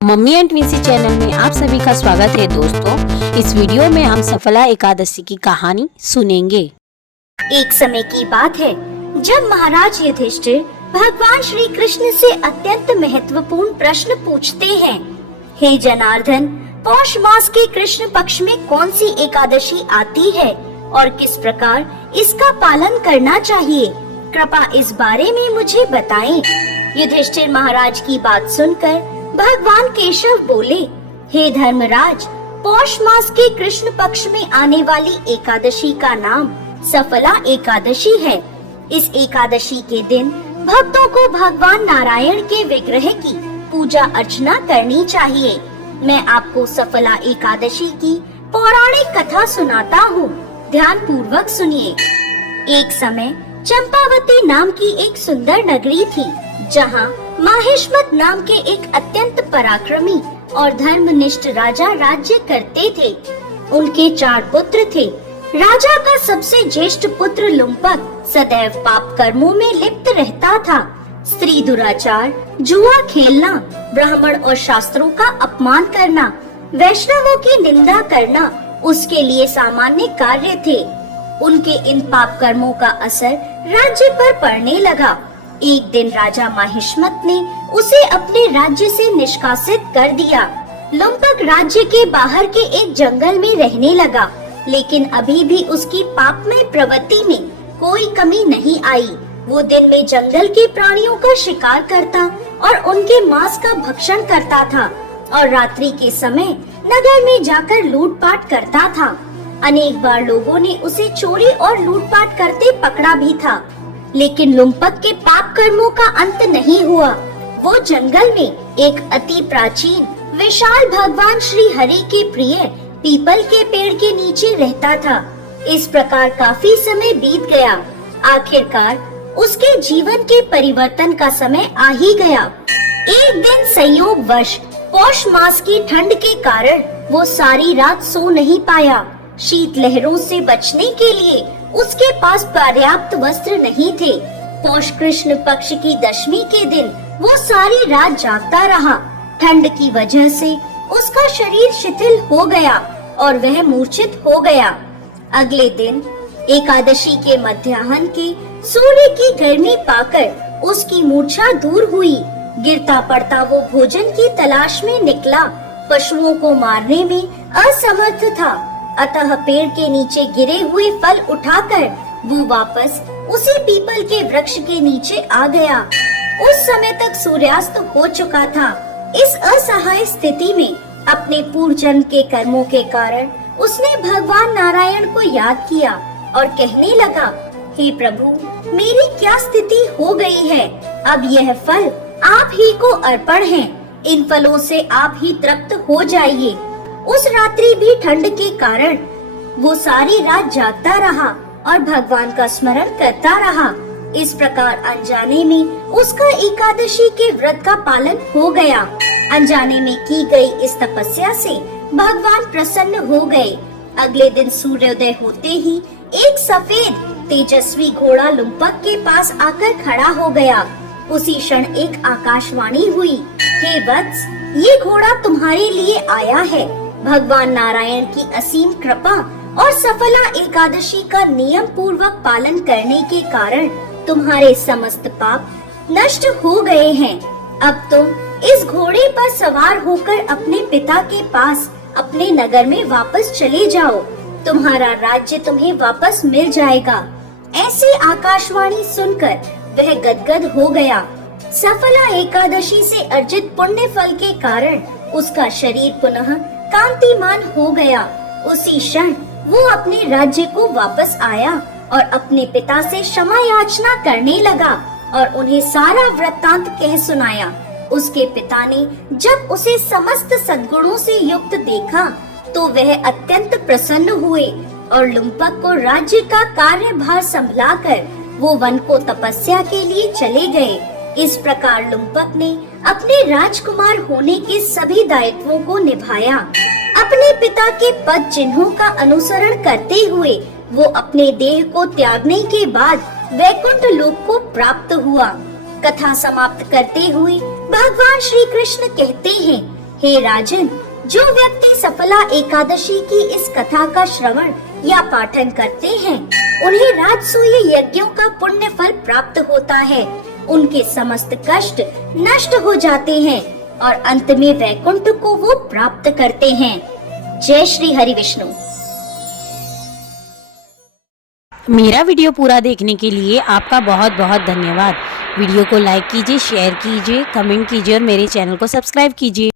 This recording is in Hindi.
मम्मी एंड ट्विंसी चैनल में आप सभी का स्वागत है दोस्तों। इस वीडियो में हम सफला एकादशी की कहानी सुनेंगे। एक समय की बात है जब महाराज युधिष्ठिर भगवान श्री कृष्ण से अत्यंत महत्वपूर्ण प्रश्न पूछते हैं। हे जनार्दन, पौष मास के कृष्ण पक्ष में कौन सी एकादशी आती है और किस प्रकार इसका पालन करना चाहिए? कृपया इस बारे में मुझे बताएं। युधिष्ठिर महाराज की बात सुनकर भगवान केशव बोले, हे धर्मराज, पौष मास के कृष्ण पक्ष में आने वाली एकादशी का नाम सफला एकादशी है। इस एकादशी के दिन भक्तों को भगवान नारायण के विग्रह की पूजा अर्चना करनी चाहिए। मैं आपको सफला एकादशी की पौराणिक कथा सुनाता हूँ, ध्यान पूर्वक सुनिए। एक समय चंपावती नाम की एक सुंदर नगरी थी, जहाँ माहिष्मत नाम के एक अत्यंत पराक्रमी और धर्मनिष्ठ राजा राज्य करते थे। उनके 4 पुत्र थे। राजा का सबसे ज्येष्ठ पुत्र लुम्पक सदैव पाप कर्मों में लिप्त रहता था। स्त्री दुराचार, जुआ खेलना, ब्राह्मण और शास्त्रों का अपमान करना, वैष्णवों की निंदा करना उसके लिए सामान्य कार्य थे। उनके इन पाप कर्मों का असर राज्य पर पड़ने लगा। एक दिन राजा माहिष्मत ने उसे अपने राज्य से निष्कासित कर दिया। लुम्पक राज्य के बाहर के एक जंगल में रहने लगा, लेकिन अभी भी उसकी पापमय प्रवृत्ति में कोई कमी नहीं आई। वो दिन में जंगल के प्राणियों का शिकार करता और उनके मांस का भक्षण करता था और रात्रि के समय नगर में जाकर लूटपाट करता था। अनेक बार लोगों ने उसे चोरी और लूटपाट करते पकड़ा भी था, लेकिन लुम्पक के पाप कर्मों का अंत नहीं हुआ। वो जंगल में एक अति प्राचीन विशाल भगवान श्री हरि के प्रिय पीपल के पेड़ के नीचे रहता था। इस प्रकार काफी समय बीत गया। आखिरकार उसके जीवन के परिवर्तन का समय आ ही गया। एक दिन संयोगवश पौष मास की ठंड के कारण वो सारी रात सो नहीं पाया। शीत लहरों से बचने के लिए उसके पास पर्याप्त वस्त्र नहीं थे। पौष कृष्ण पक्ष की दशमी के दिन वो सारी रात जागता रहा। ठंड की वजह से उसका शरीर शिथिल हो गया और वह मूर्छित हो गया। अगले दिन एकादशी के मध्याह्न के सूर्य की गर्मी पाकर उसकी मूर्छा दूर हुई। गिरता पड़ता वो भोजन की तलाश में निकला। पशुओं को मारने में असमर्थ था, अतः पेड़ के नीचे गिरे हुए फल उठाकर वो वापस उसी पीपल के वृक्ष के नीचे आ गया। उस समय तक सूर्यास्त हो चुका था। इस असहाय स्थिति में अपने पूर्व जन्म के कर्मों के कारण उसने भगवान नारायण को याद किया और कहने लगा, हे प्रभु, मेरी क्या स्थिति हो गई है? अब यह फल आप ही को अर्पण है। इन फलों से आप ही तृप्त हो जाइए। उस रात्रि भी ठंड के कारण वो सारी रात जागता रहा और भगवान का स्मरण करता रहा। इस प्रकार अनजाने में उसका एकादशी के व्रत का पालन हो गया। अनजाने में की गई इस तपस्या से भगवान प्रसन्न हो गए। अगले दिन सूर्योदय होते ही एक सफेद तेजस्वी घोड़ा लुम्पक के पास आकर खड़ा हो गया। उसी क्षण एक आकाशवाणी हुई, हे वत्स, ये घोड़ा तुम्हारे लिए आया है। भगवान नारायण की असीम कृपा और सफला एकादशी का नियम पूर्वक पालन करने के कारण तुम्हारे समस्त पाप नष्ट हो गए हैं। अब तुम इस घोड़े पर सवार होकर अपने पिता के पास अपने नगर में वापस चले जाओ। तुम्हारा राज्य तुम्हें वापस मिल जाएगा। ऐसी आकाशवाणी सुनकर वह गदगद हो गया। सफला एकादशी से अर्जित पुण्य फल के कारण उसका शरीर पुनः कांतिमान हो गया। उसी क्षण वो अपने राज्य को वापस आया और अपने पिता से क्षमा याचना करने लगा और उन्हें सारा वृत्तांत कह सुनाया। उसके पिता ने जब उसे समस्त सद्गुणों से युक्त देखा तो वह अत्यंत प्रसन्न हुए और लुम्पक को राज्य का कार्यभार संभलाकर वो वन को तपस्या के लिए चले गए। इस प्रकार लुम्पक ने अपने राजकुमार होने के सभी दायित्वों को निभाया। अपने पिता के पद चिन्हों का अनुसरण करते हुए वो अपने देह को त्यागने के बाद वैकुंठ लोक को प्राप्त हुआ। कथा समाप्त करते हुए भगवान श्री कृष्ण कहते हैं, हे राजन, जो व्यक्ति सफला एकादशी की इस कथा का श्रवण या पाठन करते हैं, उन्हें राजसूय यज्ञों का पुण्य फल प्राप्त होता है। उनके समस्त कष्ट नष्ट हो जाते हैं और अंत में वैकुंठ को वो प्राप्त करते हैं। जय श्री हरि विष्णु। मेरा वीडियो पूरा देखने के लिए आपका बहुत बहुत धन्यवाद। वीडियो को लाइक कीजिए, शेयर कीजिए, कमेंट कीजिए और मेरे चैनल को सब्सक्राइब कीजिए।